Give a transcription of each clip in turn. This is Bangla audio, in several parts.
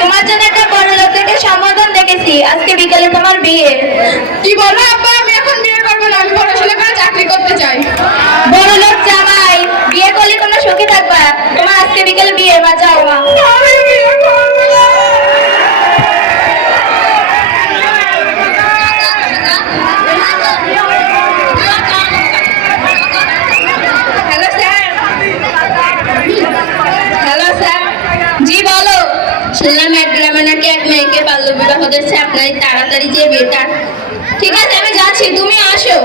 তোমার জন্য একটা বড় লোক থেকে সম্বোধন দেখেছি আজকে বিকেলে তোমার বিয়ে। কি বলো আব্বা এখন বিয়ে করব না আমি পড়াশোনা করে চাকরি করতে চাই। বড় লোক জামাই বিয়ে করলে কোনো সুখী থাকবা। তোমার আজকে বিকেলে বিয়ে বা যাওয়া ধুলার ম্যাট নামে নাকি এক মেয়েকে বাল্য বিবাহ দিচ্ছে আপনার তাড়াতাড়ি যে বেটা ঠিক আছে, আমি যাচ্ছি, তুমি আসো।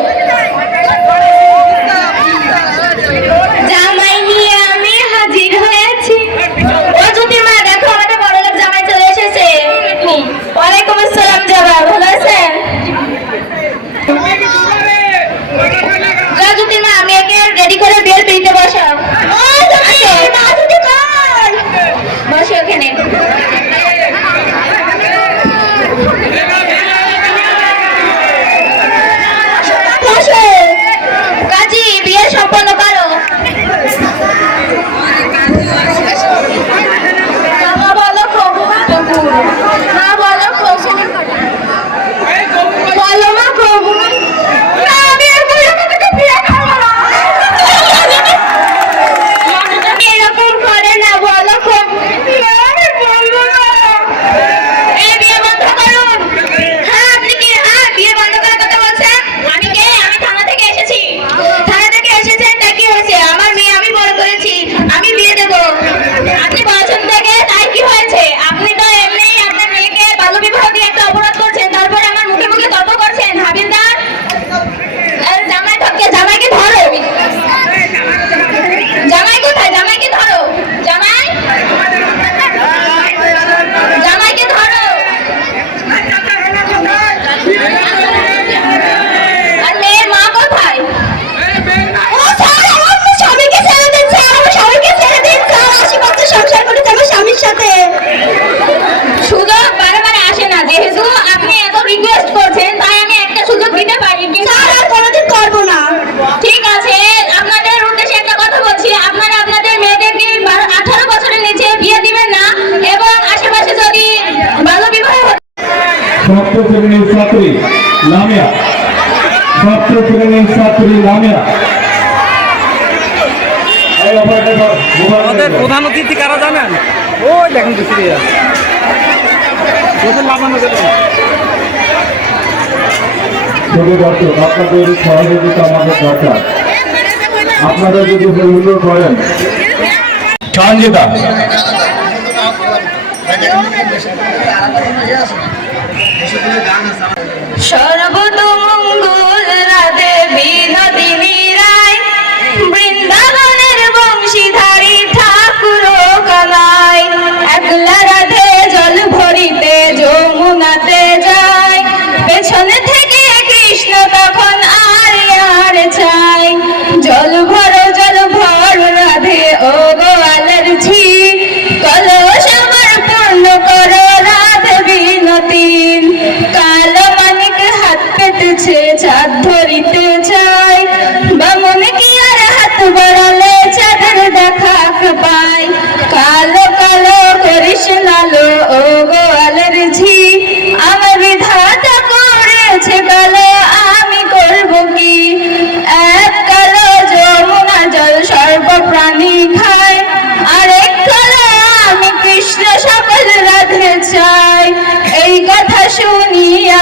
ষষ্ঠ শ্রেণির ছাত্রী লামিয়া। ষষ্ঠ শ্রেণির ছাত্রী লামিয়া। প্রধান অতিথি কারা জানেন? ওই দেখেন দুশ্রিয়া লাগানো আপনাদের সহযোগিতা আমাদের দরকার। আপনারা যদি হইল করেন। Sanjita Shut up.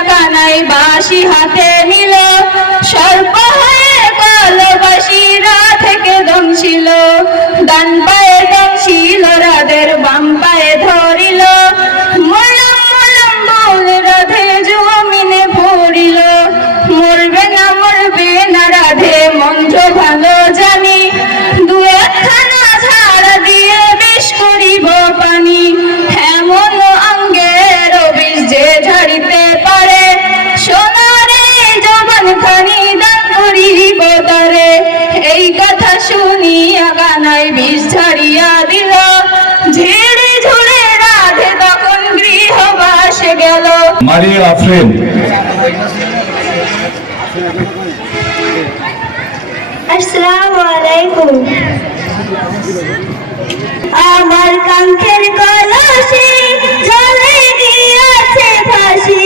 কানাই বাসি হাতে নিল সর্প হয়ে কালো বাসিরা থেকে দমছিল ছিল। পা কানায় বিষ দিল। ঝিড়ি ঝুড়ে রাধে তখন গেল। আমার কাঙ্ক্ষের কলসে চলে গিয়েছে ফাঁসি।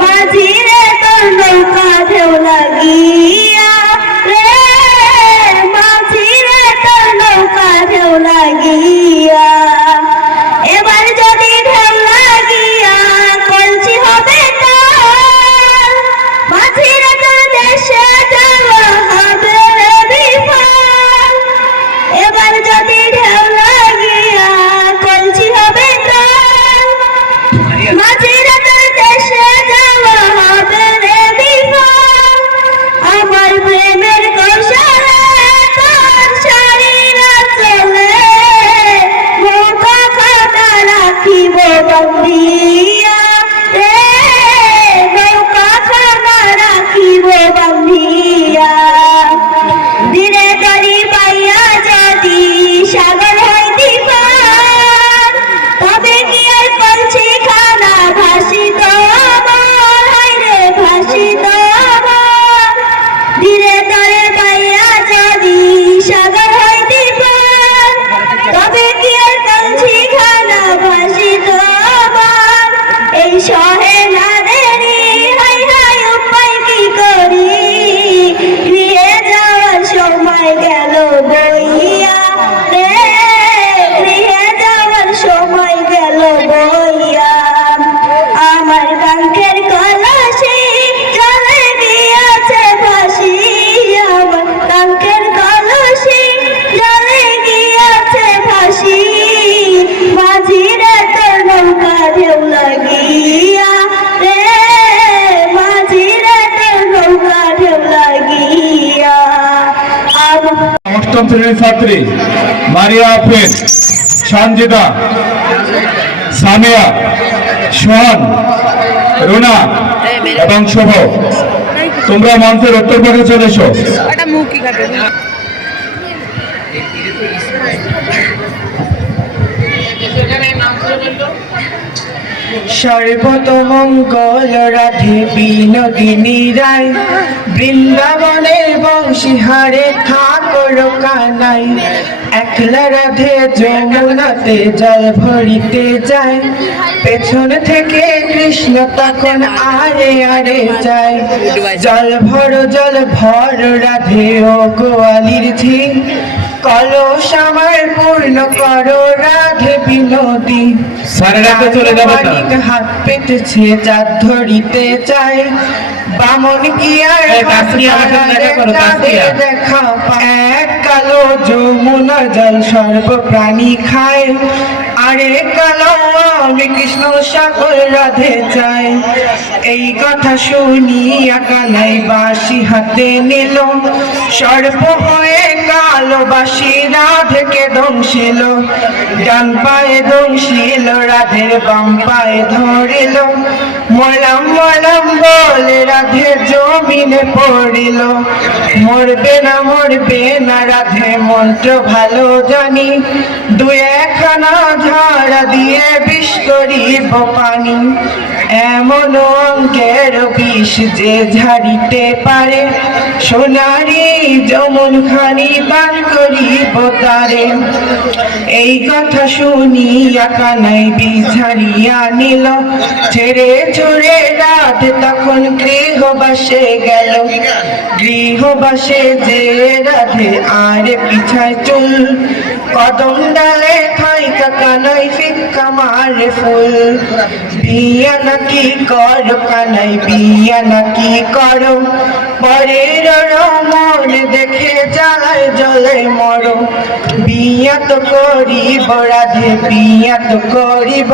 মাঝিরে তোর নৌকা ঢেউ লাগিয়ে রাখিব শ্রেণির ছাত্রী মারিয়া আফরিন সঞ্জিতা সামিয়া, সোহান, রুনা এবং শুভ। তোমরা মঞ্চের উত্তর পক্ষে চলে খাবে সর্বতমঙ্গল রাধে বিনোদিনী রায়। বৃন্দাবনের বংশীহারে ঠাকুর কানাই। একলা রাধে যমুনাতে জল ভরিতে যায়। পেছন থেকে কৃষ্ণ তখন আরে আরে যায়। জল ভর জল ভর, রাধে ও গোয়ালির ঝি কলস আমার পূর্ণ করো রাধে বিনোদী। চলে হাত পেতেছে ধরিতে চায় বামন কি আর দেখা। এক কালো যমুনা জল সর্ব প্রাণী খায়। আরে কালো আমি কৃষ্ণ, সাগর, রাধে চাই। এই কথা শুনিয়া কানাই বাসি হাতে নিল। সর্প হয়ে কালো বাসি রাধেকে দংশিল। ডান পায়ে দংশিল, রাধের বাম পায়ে ধরিল। মলাম মলাম বলে রাধে জমিনে পড়িল। মরবে না মরবে না রাধে, মন্ত্র ভালো জানি। দু একখানা ঝাড়া দিয়ে বিষ করিব পানি। এমন অঙ্কের বিষ যে ঝাড়িতে পারে। সোনারি যেমন খানি পান করিব তারে এই কথা শুনিয়া কানাই বিঝারিয়া নিল। ছেড়ে ছুড়ে রাত তখন গৃহবাসে গেল। গৃহবাসে যে রাধে আর পিছায় চুল। কদম ডালে মারে ফুল বিয়া নাকি কর, কানাই বিয়া নাকি করো। পরের মন দেখে যায় জলে মর বিয়া তো করিব, রাধে, বিয়া তো করিব।